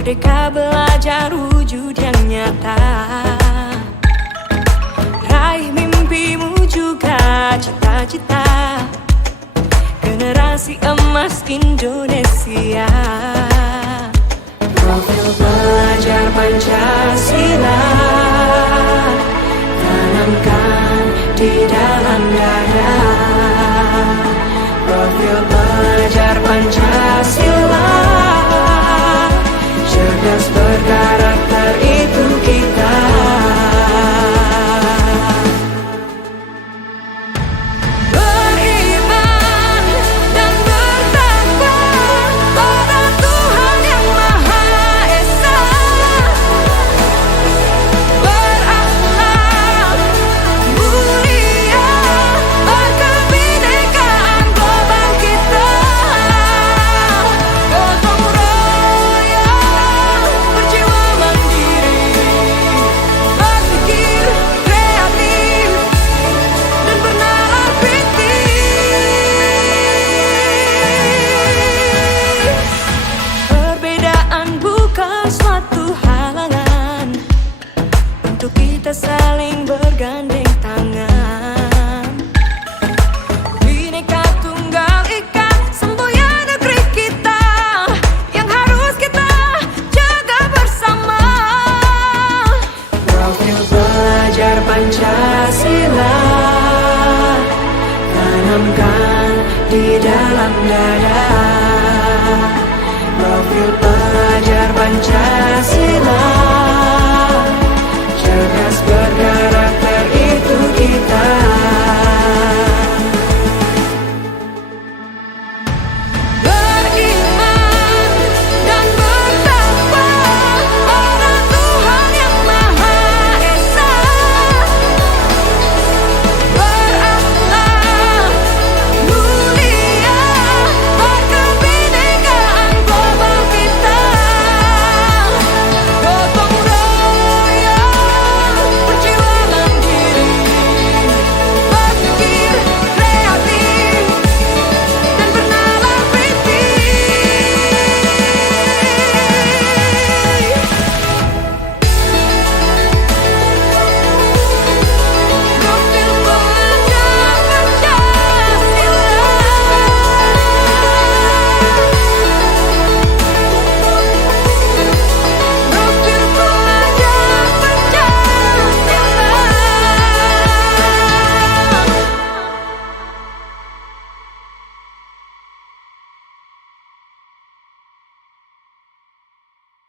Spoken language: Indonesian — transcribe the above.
Merdeka belajar wujud yang nyata. Raih mimpimu juga cita-cita. Generasi emas Indonesia. Profil pelajar Pancasila tanamkan di dalam dada. Profil pelajar Pancasila, cerdas berkarakter itu kita. Beriman dan bertakwa pada Tuhan yang Maha Esa. Berakhlak mulia, berkebinekaan global kita. Gotong royong, berjiwa mandiri, berpikir kreatif dan bernalar kritis. Perbedaan bukan suatu halangan untuk kita saling bergandeng tangan. Bhinneka Tunggal Ika, semboyan negeri kita yang harus kita jaga bersama. Profil pelajar Pancasila tanamkan di dalam dada. Profil pelajar Pancasila,